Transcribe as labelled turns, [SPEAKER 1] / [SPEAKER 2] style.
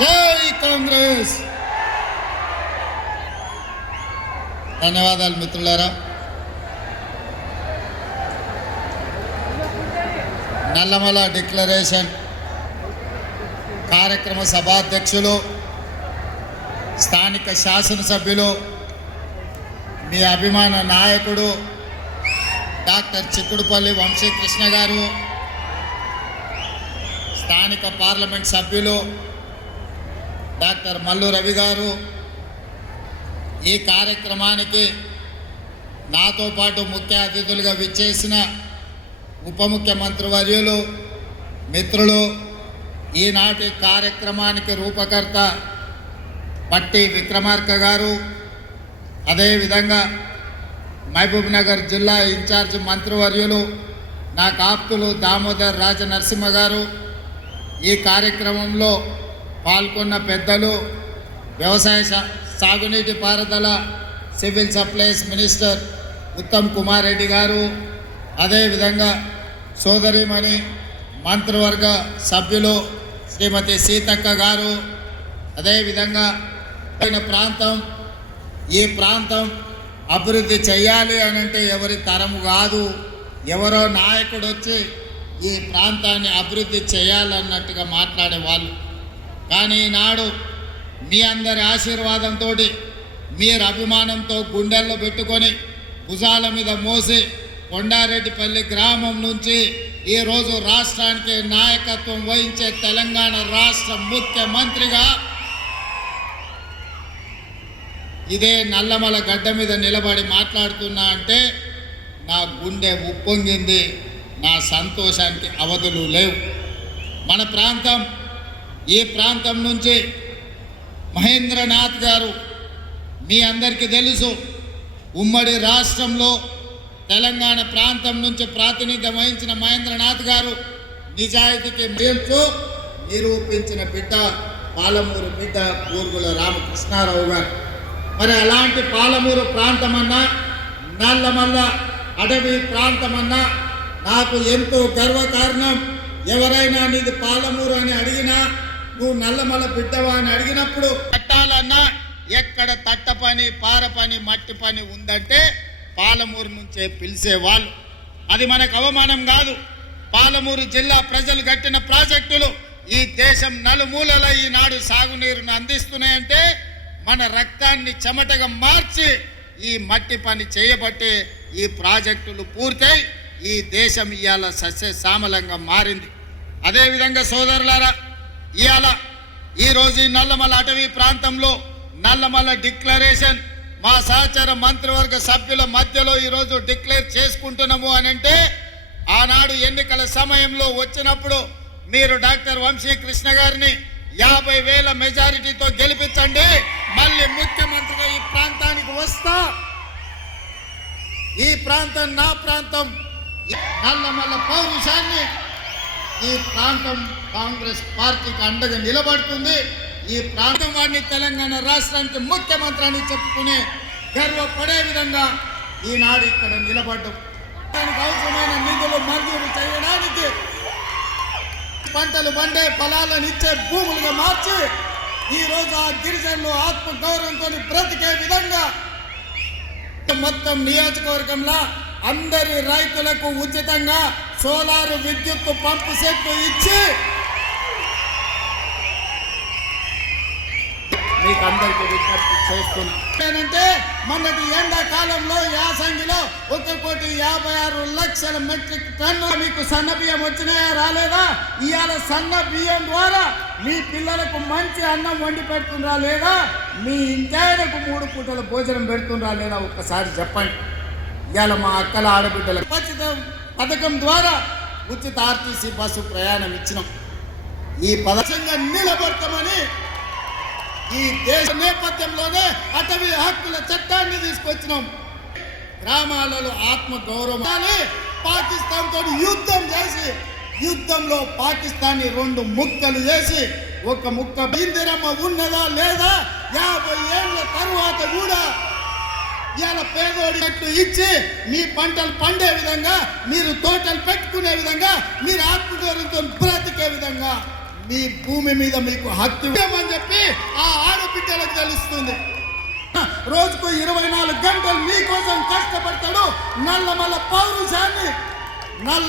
[SPEAKER 1] జై కాంగ్రెస్. ధన్యవాదాలు మిత్రులారా. నల్లమల డిక్లరేషన్ కార్యక్రమ సభాధ్యక్షులు స్థానిక శాసనసభ్యులు మీ అభిమాన నాయకుడు డాక్టర్ చిక్కుడుపల్లి వంశీకృష్ణ గారు స్థానిక పార్లమెంట్ సభ్యులు డాక్టర్ మల్లు రవి గారు ఈ కార్యక్రమానికి నాతో పాటు ముఖ్య అతిథులుగా విచ్చేసిన ఉప ముఖ్యమంత్రి వర్యులు మిత్రులు ఈనాటి కార్యక్రమానికి రూపకర్త పట్టి విక్రమార్క గారు అదేవిధంగా మహబూబ్ నగర్ జిల్లా ఇన్ఛార్జ్ మంత్రివర్యులు నా కాప్తులు దామోదర్ రాజ నరసింహ గారు ఈ కార్యక్రమంలో పాల్గొన్న పెద్దలు వ్యవసాయ సాగునీటి పారుదల civil supplies minister Uttam Kumar Reddy గారు అదేవిధంగా సోదరిమణి మంత్రివర్గ సభ్యులు శ్రీమతి సీతక్క గారు అదేవిధంగా ఆయన ప్రాంతం ఈ ప్రాంతం అభివృద్ధి చేయాలి అని అంటే ఎవరి తరము కాదు. ఎవరో నాయకుడు వచ్చి ఈ ప్రాంతాన్ని అభివృద్ధి చేయాలన్నట్టుగా మాట్లాడేవాళ్ళు కానీ ఈనాడు మీ అందరి ఆశీర్వాదంతో మీరు అభిమానంతో గుండెల్లో పెట్టుకొని భుజాల మీద మోసి కొండారెడ్డిపల్లి గ్రామం నుంచి ఈరోజు రాష్ట్రానికి నాయకత్వం వహించే తెలంగాణ రాష్ట్ర ముఖ్యమంత్రిగా ఇదే నల్లమల గడ్డ మీద నిలబడి మాట్లాడుతున్నా అంటే నా గుండె ఉప్పొంగింది నా సంతోషానికి అవధులు లేవు. మన ప్రాంతం ఈ ప్రాంతం నుంచి మహేంద్రనాథ్ గారు మీ అందరికీ తెలుసు ఉమ్మడి రాష్ట్రంలో తెలంగాణ ప్రాంతం నుంచి ప్రాతినిధ్యం వహించిన మహేంద్రనాథ్ గారు నిజాయితీకి మేల్చు నిరూపించిన బిడ్డ పాలమూరు బిడ్డ కూర్గుల రామకృష్ణారావు గారు. మరి అలాంటి పాలమూరు ప్రాంతమన్నా నల్లమల్ల అడవి ప్రాంతమన్నా నాకు ఎంతో గర్వకారణం. ఎవరైనా నీది పాలమూరు అని అడిగినా నువ్వు నల్లమల్ల బిడ్డవా అని అడిగినప్పుడు కట్టాలన్నా ఎక్కడ తట్ట పని పార పని మట్టి పని ఉందంటే పాలమూరు నుంచే పిలిచేవాళ్ళు. అది మనకు అవమానం కాదు. పాలమూరు జిల్లా ప్రజలు కట్టిన ప్రాజెక్టులు ఈ దేశం నలుమూలల ఈనాడు సాగునీరును అందిస్తున్నాయంటే మన రక్తాన్ని చెమటగా మార్చి ఈ మట్టి పని చేయబట్టే ఈ ప్రాజెక్టులు పూర్తయి ఈ దేశం ఇవాళ సస్యశ్యామలంగా మారింది. అదేవిధంగా సోదరులారా ఇవాళ ఈరోజు ఈ నల్లమల అటవీ ప్రాంతంలో నల్లమల డిక్లరేషన్ మా సహచార మంత్రివర్గ సభ్యుల మధ్యలో ఈరోజు డిక్లేర్ చేసుకుంటున్నాము అని అంటే ఆనాడు ఎన్నికల సమయంలో వచ్చినప్పుడు మీరు డాక్టర్ వంశీకృష్ణ గారిని యాభై వేల మెజారిటీతో గెలిపించండి మళ్ళీ ముఖ్యమంత్రిగా ఈ ప్రాంతానికి వస్తా. ఈ ప్రాంతం నా ప్రాంతం. నల్లమల్ల పౌరుషాన్ని ఈ ప్రాంతం కాంగ్రెస్ పార్టీకి అండగా నిలబడుతుంది. ఈ ప్రాంతం వాడిని తెలంగాణ రాష్ట్రానికి ముఖ్యమంత్రి అని చెప్పుకునే గర్వపడే విధంగా ఈనాడు ఇక్కడ నిలబడ్డం. దానికి అవసరమైన నిధులు మంజూరు చేయడానికి పంటలు పండే ఫలాలను ఇచ్చే భూములుగా మార్చి ఈ రోజు ఆ గిరిజనులు ఆత్మ గౌరవంతో బ్రతికే విధంగా మొత్తం నియోజకవర్గంలో అందరి రైతులకు ఉచితంగా సోలార్ విద్యుత్ పంపు సెట్ ఇచ్చి మీకు అందరికీ విజ్ఞప్తి చేస్తున్నా. మొన్నటి ఎండాకాలంలో యాసంగిలో ఒక కోటి యాభై ఆరు లక్షల మెట్రిక్ టన్ను మీకు సన్న బియ్యం వచ్చినాయా రాలేదా? ఇవాళ సన్న బియ్యం ద్వారా మీ పిల్లలకు మంచి అన్నం వండి పెడుతుండ్రా లేదా? మీ ఇంటాయనకు మూడు పూటల భోజనం పెడుతుండ్రా లేదా? ఒక్కసారి చెప్పండి. ఇవాళ మా అక్కల ఆడబిడ్డల ఉచిత పథకం ద్వారా ఉచిత ఆర్టీసీ బస్సు ప్రయాణం ఇచ్చినాం. ఈ పథకంగా నిలబడతామని ఈ దేశ నేపథ్యంలోనే అటవీ హక్కుల చట్టాన్ని తీసుకొచ్చినాం. గ్రామాలలో ఆత్మ గౌరవం పాకిస్తాన్ తోటి యుద్ధం చేసి యుద్ధంలో పాకిస్తాన్ రెండు ముక్కలు చేసి ఒక ముక్క ఇందిరమ్మ ఉన్నదా లేదా యాభై ఏళ్ళ తరువాత కూడా ఇవాళ పేదోడి చెట్లు ఇచ్చి మీ పంటలు పండే విధంగా మీరు తోటలు పెట్టుకునే విధంగా మీరు ఆత్మగౌరవంతో బ్రతికే విధంగా మీ భూమి మీద మీకు హక్కు ఇవ్వమని చెప్పి ఆ ఆడబిడ్డలకు తెలుస్తుంది. రోజుకు ఇరవై నాలుగు గంటలు మీకోసం కష్టపడతాడు నల్లమల్ల పౌరుషాన్ని. నల్ల